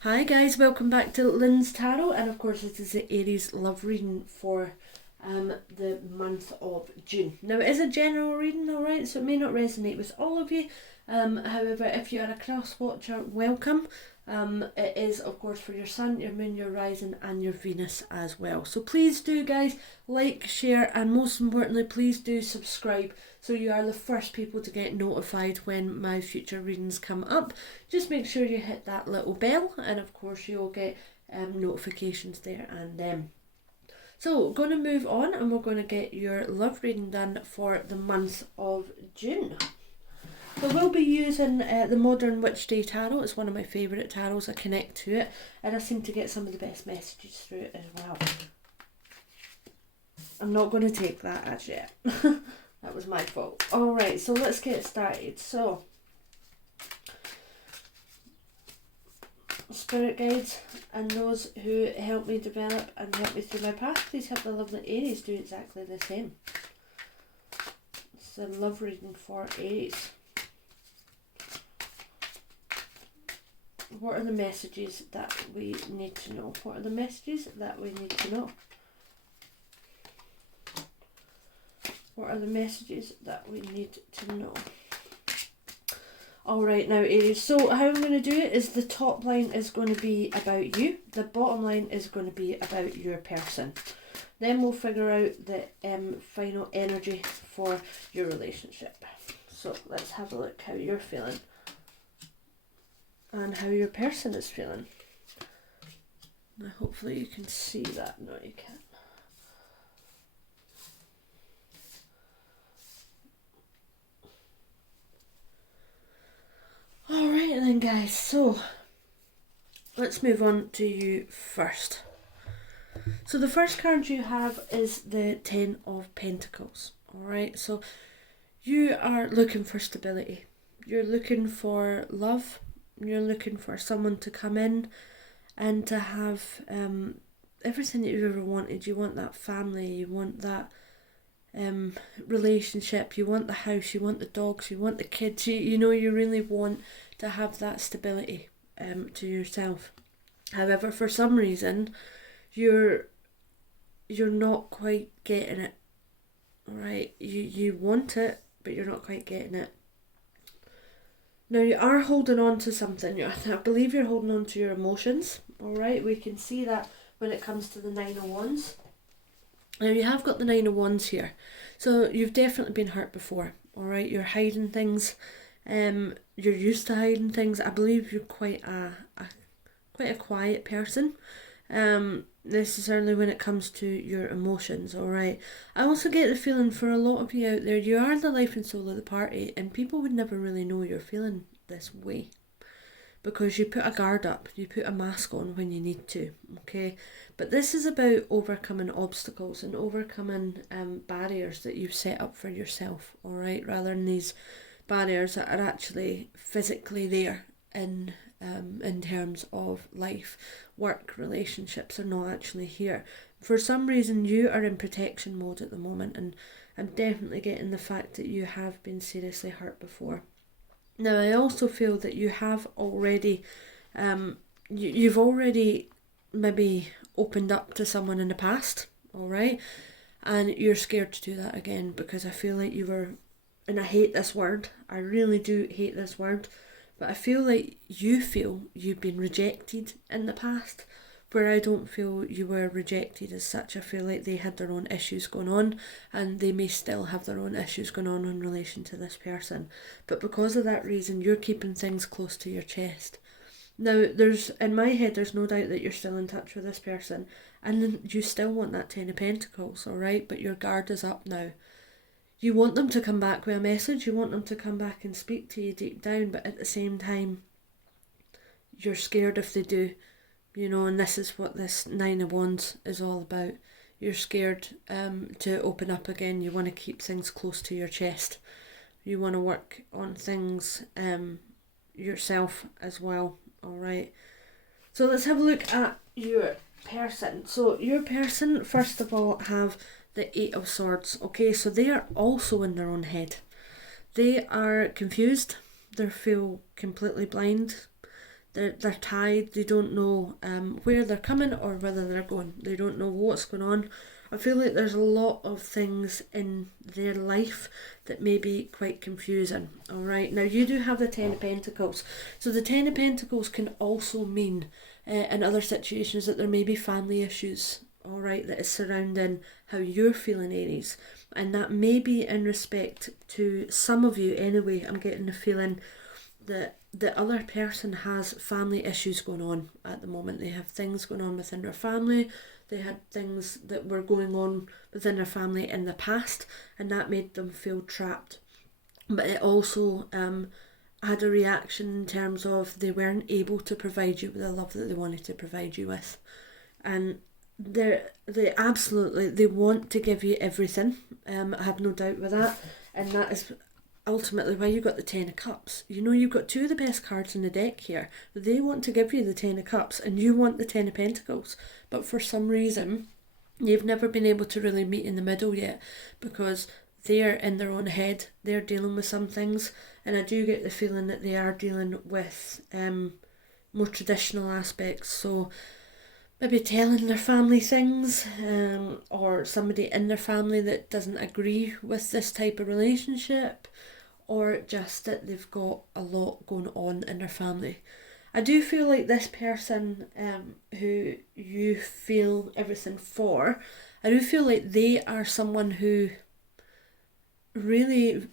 Hi guys, welcome back to Lynz Tarot, and of course this is the Aries love reading for the month of June. Now it is a general reading, alright, so it may not resonate with all of you. However, if you are a cross watcher, welcome. It is of course for your sun, your moon, your rising and your Venus as well. So please do guys, like, share and most importantly please do subscribe so you are the first people to get notified when my future readings come up. Just make sure you hit that little bell and of course you'll get notifications there and then. So going to move on and we're going to get your love reading done for the month of June. So we'll be using the Modern Witch Day Tarot. It's one of my favourite tarots. I connect to it and I seem to get some of the best messages through it as well. I'm not going to take that as yet. That was my fault. Alright, so let's get started. So, spirit guides and those who help me develop and help me through my path, please help the lovely Aries do exactly the same. It's a love reading for Aries. What are the messages that we need to know? What are the messages that we need to know? What are the messages that we need to know? Alright now Aries, so how I'm going to do it is the top line is going to be about you. The bottom line is going to be about your person. Then we'll figure out the final energy for your relationship. So let's have a look how you're feeling. And how your person is feeling. Now hopefully you can see that. No, you can't. Alright then guys, so let's move on to you first. So the first card you have is the Ten of Pentacles. Alright, so you are looking for stability. You're looking for love. You're looking for someone to come in and to have everything that you've ever wanted. You want that family, you want that relationship, you want the house, you want the dogs, you want the kids, you know you really want to have that stability to yourself. However, for some reason you're not quite getting it. Right, you want it but you're not quite getting it. Now you are holding on to something. I believe you're holding on to your emotions. Alright, we can see that when it comes to the Nine of Wands. Now you have got the Nine of Wands here. So you've definitely been hurt before. Alright, you're hiding things. You're used to hiding things. I believe you're quite a quiet person. Necessarily when it comes to your emotions, alright. I also get the feeling for a lot of you out there, you are the life and soul of the party and people would never really know you're feeling this way. Because you put a guard up, you put a mask on when you need to, okay? But this is about overcoming obstacles and overcoming barriers that you've set up for yourself, alright? Rather than these barriers that are actually physically there in terms of life, work, relationships are not actually here. For some reason you are in protection mode at the moment, and I'm definitely getting the fact that you have been seriously hurt before. Now I also feel that you have already, you've already maybe opened up to someone in the past, alright? And you're scared to do that again because I feel like you were, and I hate this word, I really do hate this word, but I feel like you feel you've been rejected in the past, where I don't feel you were rejected as such. I feel like they had their own issues going on and they may still have their own issues going on in relation to this person. But because of that reason, you're keeping things close to your chest. Now, in my head, there's no doubt that you're still in touch with this person and you still want that Ten of Pentacles, alright? But your guard is up now. You want them to come back with a message, you want them to come back and speak to you deep down, but at the same time, you're scared if they do, you know, and this is what this Nine of Wands is all about. You're scared to open up again, you want to keep things close to your chest. You want to work on things yourself as well, alright? So let's have a look at your person. So your person, first of all, have the Eight of Swords. Okay, so they are also in their own head. They are confused. They feel completely blind. they're tied. They don't know where they're coming or whether they're going. They don't know what's going on. I feel like there's a lot of things in their life that may be quite confusing. Alright, now you do have the Ten of Pentacles. So the Ten of Pentacles can also mean in other situations that there may be family issues, alright, that is surrounding how you're feeling, Aries. And that may be in respect to some of you anyway. I'm getting the feeling that the other person has family issues going on at the moment. They have things going on within their family. They had things that were going on within their family in the past, and that made them feel trapped. But it also had a reaction in terms of they weren't able to provide you with the love that they wanted to provide you with. And they absolutely, they want to give you everything. I have no doubt with that. And that is ultimately why you got the Ten of Cups. You know, you've got two of the best cards in the deck here. They want to give you the Ten of Cups and you want the Ten of Pentacles. But for some reason, you've never been able to really meet in the middle yet, because they're in their own head. They're dealing with some things. And I do get the feeling that they are dealing with more traditional aspects. So maybe telling their family things, or somebody in their family that doesn't agree with this type of relationship, or just that they've got a lot going on in their family. I do feel like this person who you feel everything for, I do feel like they are someone who really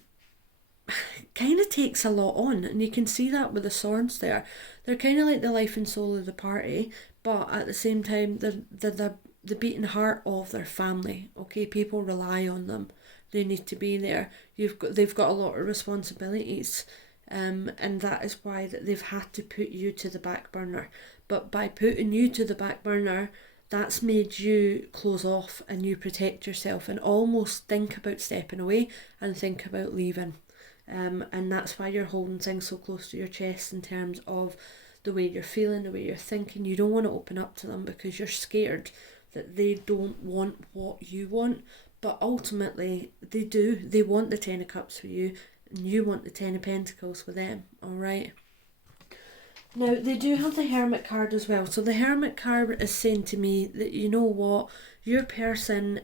kind of takes a lot on, and you can see that with the swords there. They're kind of like the life and soul of the party, but at the same time they're the beating heart of their family. Okay, people rely on them. They need to be there. They've got a lot of responsibilities, and that is why that they've had to put you to the back burner. But by putting you to the back burner, that's made you close off and you protect yourself and almost think about stepping away and think about leaving. And that's why you're holding things so close to your chest in terms of the way you're feeling, the way you're thinking. You don't want to open up to them because you're scared that they don't want what you want. But ultimately, they do. They want the Ten of Cups for you, and you want the Ten of Pentacles for them, alright? Now, they do have the Hermit card as well. So the Hermit card is saying to me that, you know what, your person,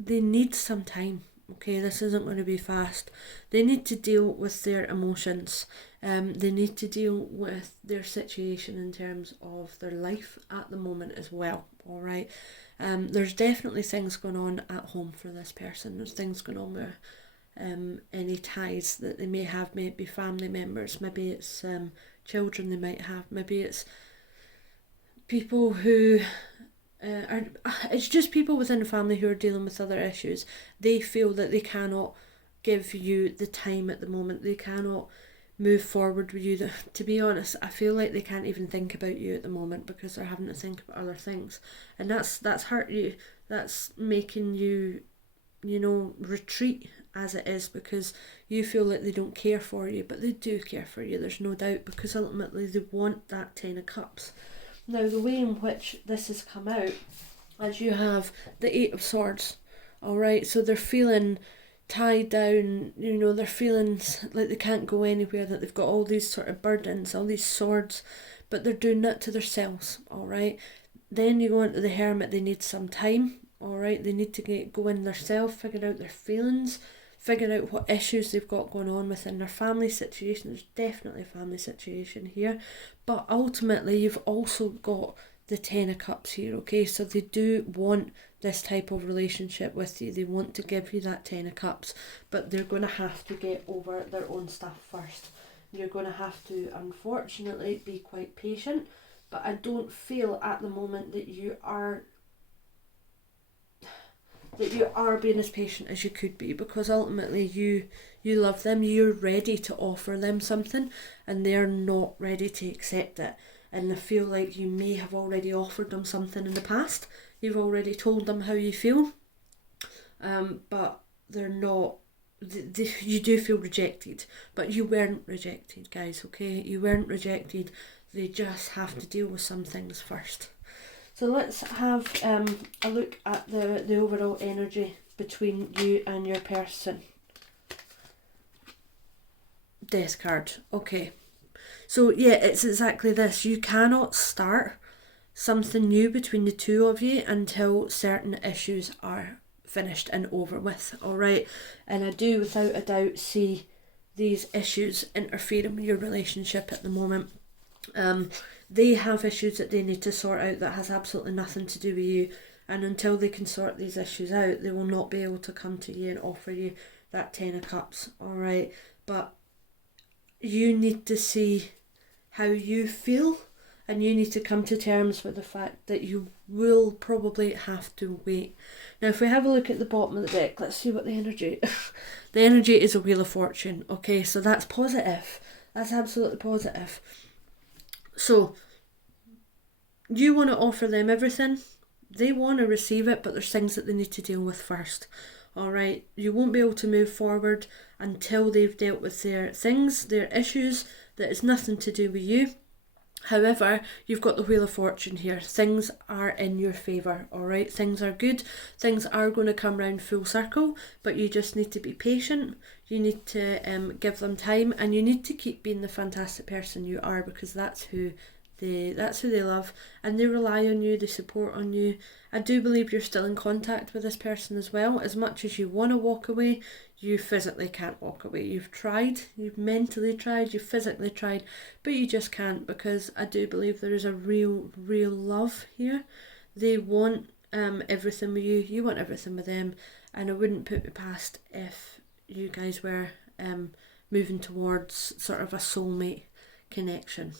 they need some time. Okay, this isn't going to be fast. They need to deal with their emotions. They need to deal with their situation in terms of their life at the moment as well, alright? There's definitely things going on at home for this person. There's things going on with any ties that they may have, maybe family members, maybe it's children they might have, maybe it's people who it's just people within the family who are dealing with other issues. They feel that they cannot give you the time at the moment. They cannot move forward with you. To be honest, I feel like they can't even think about you at the moment because they're having to think about other things, and that's hurt you. That's making you, you know, retreat as it is, because you feel like they don't care for you, but they do care for you, there's no doubt, because ultimately they want that Ten of Cups. Now, the way in which this has come out, as you have the Eight of Swords, alright, so they're feeling tied down, you know, they're feeling like they can't go anywhere, that they've got all these sort of burdens, all these swords, but they're doing that to themselves, alright. Then you go into the Hermit, they need some time, alright, they need to go in themselves, figure out their feelings, figure out what issues they've got going on within their family situation. There's definitely a family situation here, but ultimately you've also got the Ten of Cups here, okay? So they do want this type of relationship with you. They want to give you that Ten of Cups, but they're going to have to get over their own stuff first. You're going to have to, unfortunately, be quite patient, but I don't feel at the moment that you are being as patient as you could be, because ultimately you love them, you're ready to offer them something, and they're not ready to accept it. And they feel like you may have already offered them something in the past, you've already told them how you feel, but they're not, you do feel rejected, but you weren't rejected, guys, okay? You weren't rejected, they just have to deal with some things first. So let's have a look at the overall energy between you and your person. Death card. Okay. So yeah, it's exactly this. You cannot start something new between the two of you until certain issues are finished and over with, alright? And I do without a doubt see these issues interfering with your relationship at the moment. They have issues that they need to sort out that has absolutely nothing to do with you, and until they can sort these issues out, they will not be able to come to you and offer you that 10 of cups, alright? But you need to see how you feel, and you need to come to terms with the fact that you will probably have to wait. Now, if we have a look at the bottom of the deck, let's see what the energy the energy is a Wheel of Fortune. Okay, so that's positive. That's absolutely positive. So, you want to offer them everything. They want to receive it, but there's things that they need to deal with first. Alright, you won't be able to move forward until they've dealt with their things, their issues, that is nothing to do with you. However, you've got the Wheel of Fortune here. Things are in your favour, alright? Things are good. Things are going to come round full circle, but you just need to be patient. You need to give them time, and you need to keep being the fantastic person you are, because that's who they love, and they rely on you, they support on you. I do believe you're still in contact with this person as well. As much as you want to walk away, you physically can't walk away. You've tried, you've mentally tried, you've physically tried, but you just can't, because I do believe there is a real love here. They want everything with you, you want everything with them, and I wouldn't put it past if you guys were moving towards sort of a soulmate connection.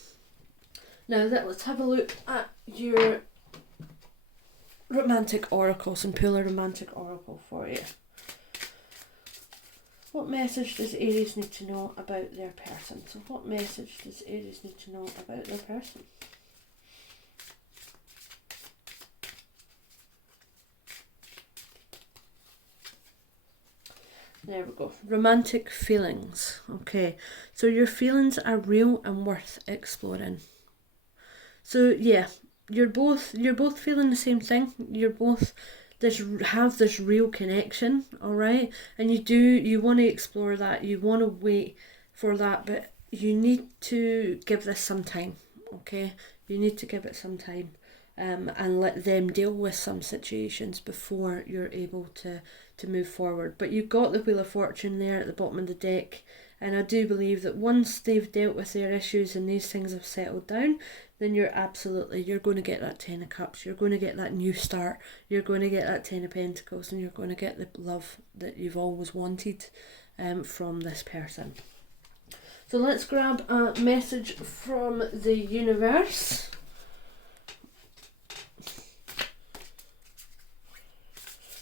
Now let's have a look at your romantic oracles and pull a romantic oracle for you. What message does Aries need to know about their person? So what message does Aries need to know about their person? There we go. Romantic feelings. Okay, so your feelings are real and worth exploring. So yeah, you're both feeling the same thing. You're both have this real connection, alright? And you want to explore that. You want to wait for that, but you need to give this some time, okay? You need to give it some time, and let them deal with some situations before you're able to move forward. But you've got the Wheel of Fortune there at the bottom of the deck, and I do believe that once they've dealt with their issues and these things have settled down, then you're going to get that 10 of Cups, you're going to get that new start, you're going to get that 10 of Pentacles, and you're going to get the love that you've always wanted from this person. So let's grab a message from the universe.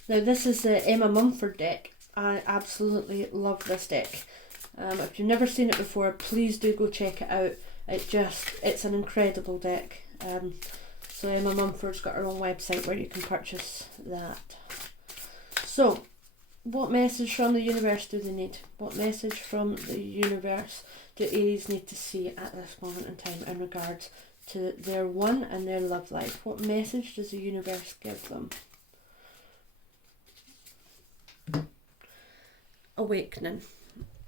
Now this is the Emma Mumford deck. I absolutely love this deck. If you've never seen it before, please do go check it out. It's an incredible deck. So Emma Mumford's got her own website where you can purchase that. So, what message from the universe do they need? What message from the universe do Aries need to see at this moment in time in regards to their one and their love life? What message does the universe give them? Awakening.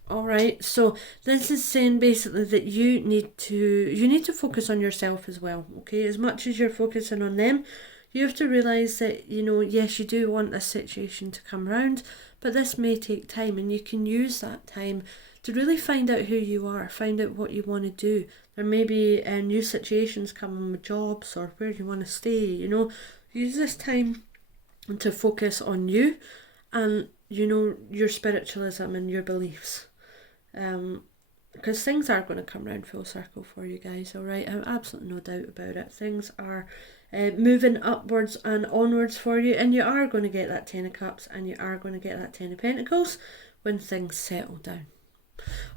Alright, so this is saying basically that you need to focus on yourself as well, okay? As much as you're focusing on them, you have to realise that, yes, you do want this situation to come round, but this may take time, and you can use that time to really find out who you are, find out what you want to do. There may be new situations coming with jobs or where you want to stay, Use this time to focus on you and, your spiritualism and your beliefs. Because things are going to come round full circle for you guys, alright? I have absolutely no doubt about it. Things are moving upwards and onwards for you, and you are going to get that 10 of Cups, and you are going to get that 10 of Pentacles when things settle down.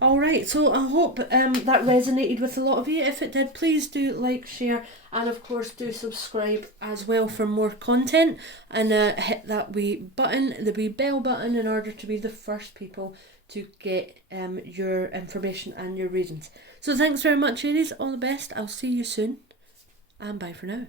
Alright, so I hope that resonated with a lot of you. If it did, please do like, share, and of course do subscribe as well for more content, and hit that wee button, the wee bell button, in order to be the first people to get your information and your readings. So thanks very much, Aries. All the best. I'll see you soon, and bye for now.